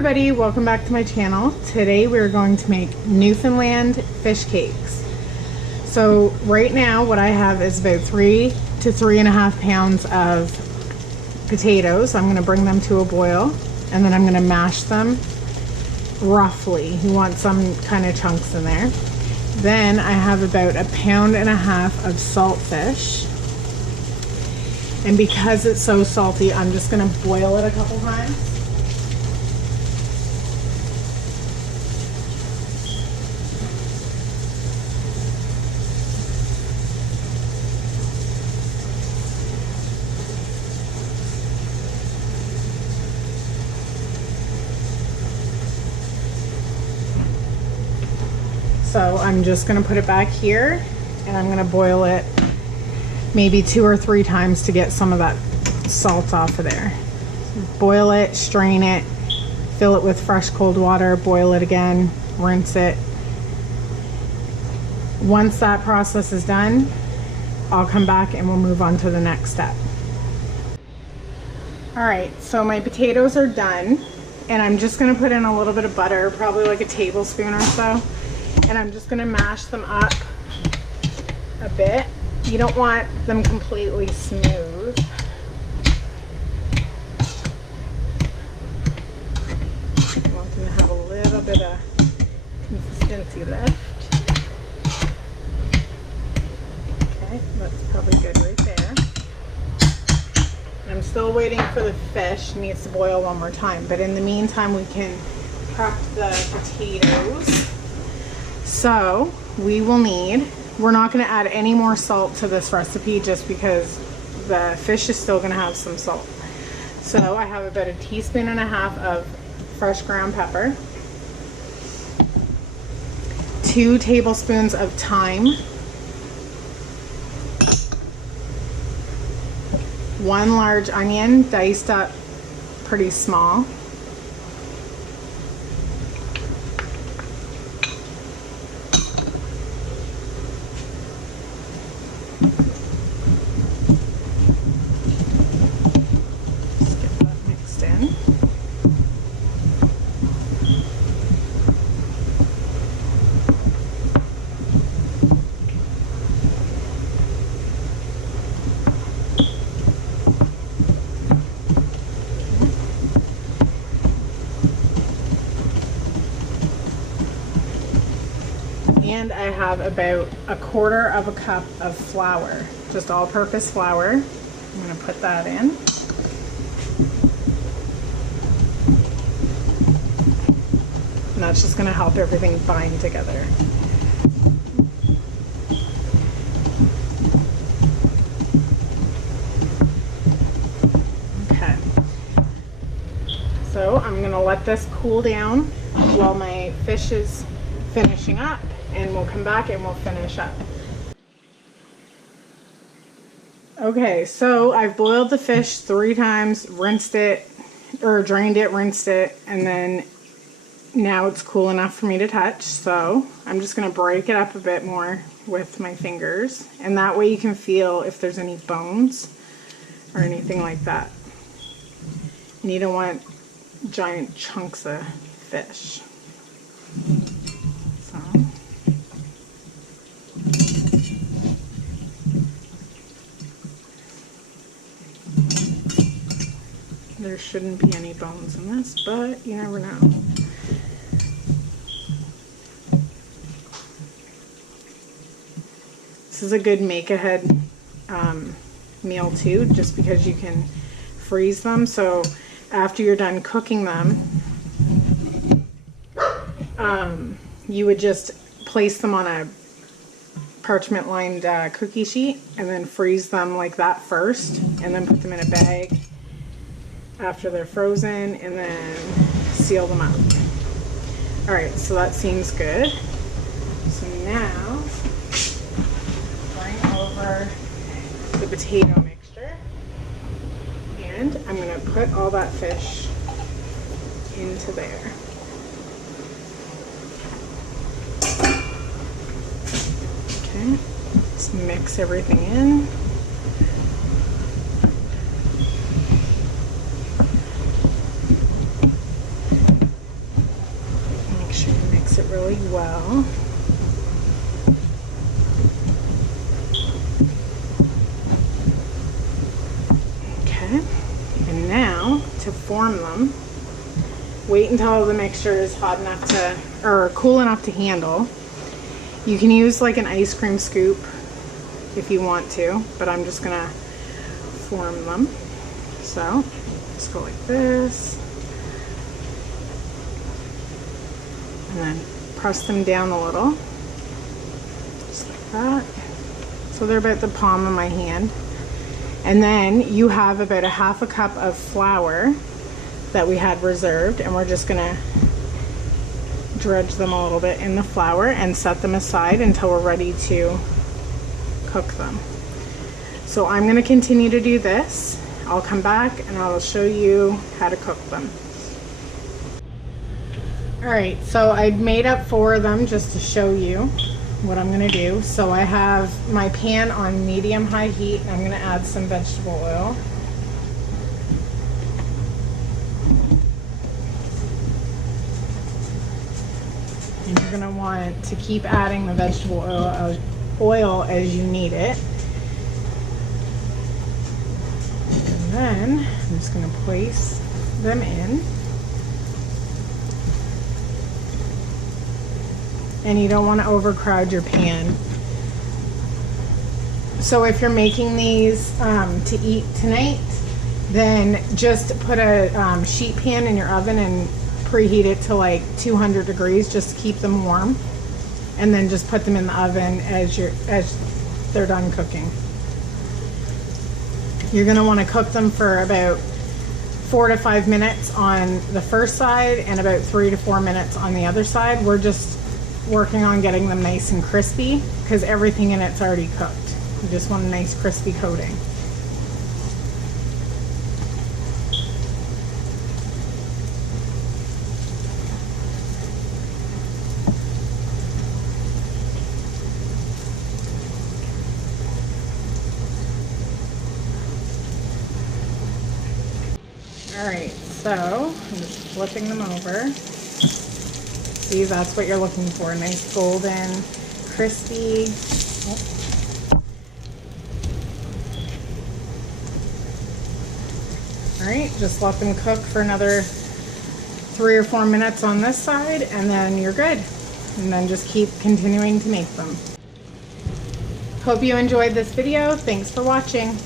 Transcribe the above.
everybody, welcome back to my channel. Today we're going to make Newfoundland fish cakes. So right now what I have is about 3 to 3.5 pounds of potatoes. I'm going to bring them to a boil and then I'm going to mash them roughly. You want some kind of chunks in there. Then I have about 1.5 pounds of salt fish. And because it's so salty, I'm just going to boil it a couple times. So I'm just going to put it back here and I'm going to boil it maybe 2 or 3 times to get some of that salt off of there. Boil it, strain it, fill it with fresh cold water, boil it again, rinse it. Once that process is done, I'll come back and we'll move on to the next step. Alright, so my potatoes are done and I'm just going to put in a little bit of butter, probably like a tablespoon or so. And I'm just going to mash them up a bit. You don't want them completely smooth. You want them to have a little bit of consistency left. Okay, that's probably good right there. I'm still waiting for the fish. It needs to boil one more time. But in the meantime, we can prep the potatoes. So we will need, we're not going to add any more salt to this recipe just because the fish is still going to have some salt. So I have about 1.5 teaspoons of fresh ground pepper, 2 tablespoons of thyme, 1 large onion diced up pretty small, and I have about 1/4 cup of flour, just all-purpose flour. I'm going to put that in. And that's just going to help everything bind together. Okay. So I'm going to let this cool down while my fish is finishing up. And we'll come back and we'll finish up. Okay, so I've boiled the fish 3 times, rinsed it, or drained it, rinsed it, and then now it's cool enough for me to touch. So I'm just going to break it up a bit more with my fingers, and that way you can feel if there's any bones or anything like that. And you don't want giant chunks of fish. There shouldn't be any bones in this, but you never know. This is a good make-ahead meal too, just because you can freeze them. So after you're done cooking them, you would just place them on a parchment-lined cookie sheet and then freeze them like that first, and then put them in a bag after they're frozen, and then seal them up. Alright, so that seems good. So now, bring over the potato mixture, and I'm going to put all that fish into there. Okay, just mix everything in. really well. Okay, and now to form them, wait until the mixture is hot enough to, or cool enough to handle. You can use like an ice cream scoop if you want to, but I'm just gonna form them. So just go like this, and then press them down a little, just like that. So they're about the palm of my hand. And then you have about 1/2 cup of flour that we had reserved, and we're just gonna dredge them a little bit in the flour and set them aside until we're ready to cook them. So I'm gonna continue to do this. I'll come back and I'll show you how to cook them. All right, so I made up 4 of them just to show you what I'm gonna do. So I have my pan on medium-high heat, and I'm gonna add some vegetable oil. And you're gonna want to keep adding the vegetable oil as you need it. And then I'm just gonna place them in. And you don't want to overcrowd your pan. So if you're making these to eat tonight, then just put a sheet pan in your oven and preheat it to like 200 degrees just to keep them warm, and then just put them in the oven as they're done cooking. You're going to want to cook them for about 4 to 5 minutes on the first side and about 3 to 4 minutes on the other side. We're just working on getting them nice and crispy because everything in it's already cooked. You just want a nice crispy coating. All right, so I'm just flipping them over. See, that's what you're looking for, nice golden, crispy. All right, just let them cook for another 3 or 4 minutes on this side, and then you're good. And then just keep continuing to make them. Hope you enjoyed this video. Thanks for watching.